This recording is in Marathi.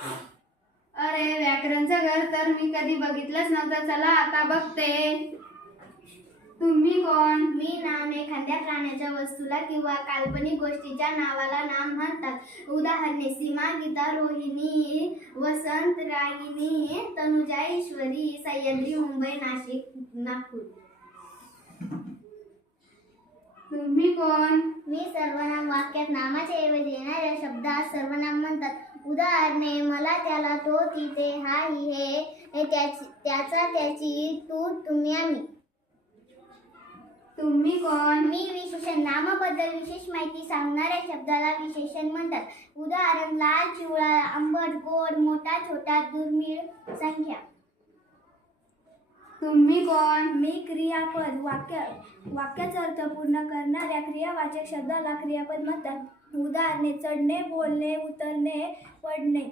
अरे व्याकरणचं घर तर मी कधी बघितलंच नव्हतं. चला आता बघते. तुम्ही कोण? मी नाम एखाद्या प्राण्याच्या वस्तूला किंवा काल्पनिक गोष्टीच्या नावाला नाम म्हणतात. उदाहरणे सीमा, गीता, रोहिणी, वसंत, रागिनी, तनुजा, ईश्वरी, सह्याद्री, मुंबई, नाशिक, नागपूर. तुम्ही कोण? मी सर्वनाम वाक्यात नामाच्या ऐवजी येणाऱ्या शब्दास सर्वनाम म्हणतात. उदाहरणे मला, त्याला, तो, ती, ते, हा, ही, हे, त्याचा, त्याची, तू, तुम्ही, आम्ही. तुम्ही कोण? मी विशेषण. नामाबद्दल विशेष माहिती सांगणाऱ्या शब्दाला विशेषण म्हणतात. उदाहरण लाल, पिवळा, आंबट, गोड, मोठा, छोटा, दुर्मिळ, संख्या. तुम्ही कोण? मी क्रियापद. वाक्याचा अर्थ पूर्ण करणाऱ्या क्रियावाचक शब्दाला क्रियापद म्हणतात. उदाहरणे चढणे, बोलणे, उतरणे, पडणे.